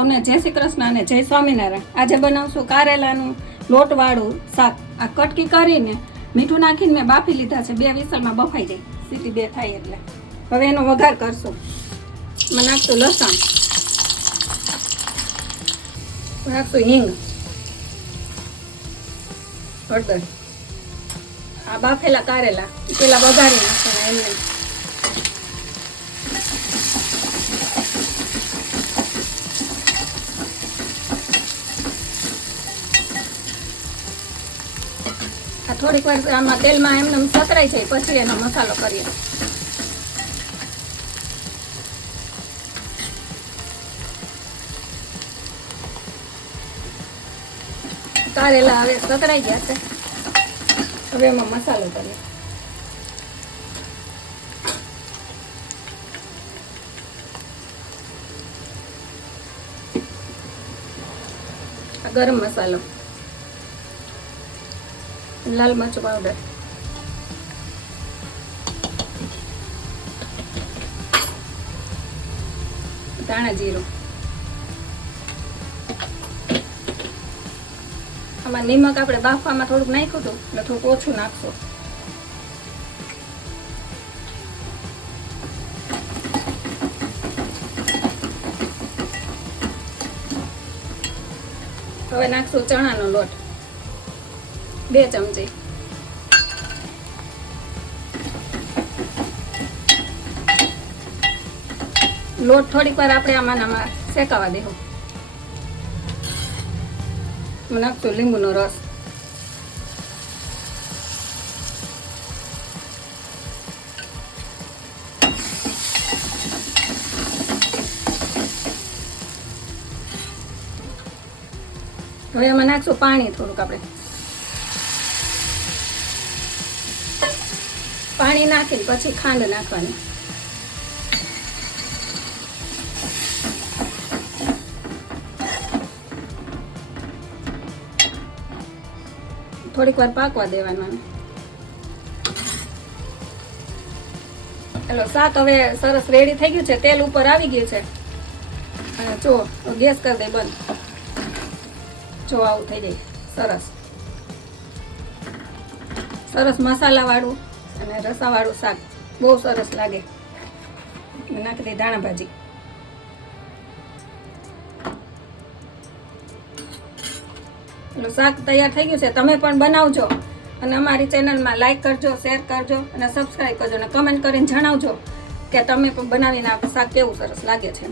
સૌને જય શ્રી કૃષ્ણ અને જય સ્વામિનારાયણ. આજે બનાવશું કારેલાનું લોટવાળું શાક. આ કટકી કરીને મીઠું નાખીને મેં બાફી લીધા છે. 2 વિસલમાં બફાઈ જાય, સીટી 2 થાય એટલે. હવે એનો વઘાર કરશું. એમાં નાખશું લસણ, નાખશું હિંગ, હળદર. આ બાફેલા કારેલા પેલા વઘારી નાખવાના એમને. થોડીક વાર આમાં તેલમાં એમને સતરાઈ જાય પછી એનો મસાલો કરીએ. કારેલા હવે સતરાઈ ગયા છે. હવે એમાં મસાલો કરીએ. ગરમ મસાલો, લાલ મરચું પાવડર, ધાણા જીરું. આમાં નિમક આપણે બાફવામાં થોડુંક નાખ્યું હતું એટલે થોડુંક ઓછું નાખશું. હવે નાખશું ચણાનો લોટ 2 ચમચી. લોટ થોડીક વાર આપણે આમાં શેકાવા દેવું. નાખશું લીંબુનો રસ. હવે એમાં નાખશું પાણી થોડુંક. આપણે પાણી નાખીને પછી ખાંડ નાખવાની. થોડીક વાર પાકવા દેવાનું. ચાલો, શાક હવે સરસ રેડી થઈ ગયું છે. તેલ ઉપર આવી ગયું છે. અને જો ગેસ કરી દે બંધ. જો આવું થઈ જાય સરસ સરસ મસાલાવાળું અને રસાવાળું શાક બહુ સરસ લાગે. નાખી દઈ ધાણા ભાજી. એટલે શાક તૈયાર થઈ ગયું છે. તમે પણ બનાવજો અને અમારી ચેનલમાં લાઈક કરજો, શેર કરજો અને સબસ્ક્રાઈબ કરજો અને કમેન્ટ કરીને જણાવજો કે તમે પણ બનાવીને આ શાક કેવું સરસ લાગે છે.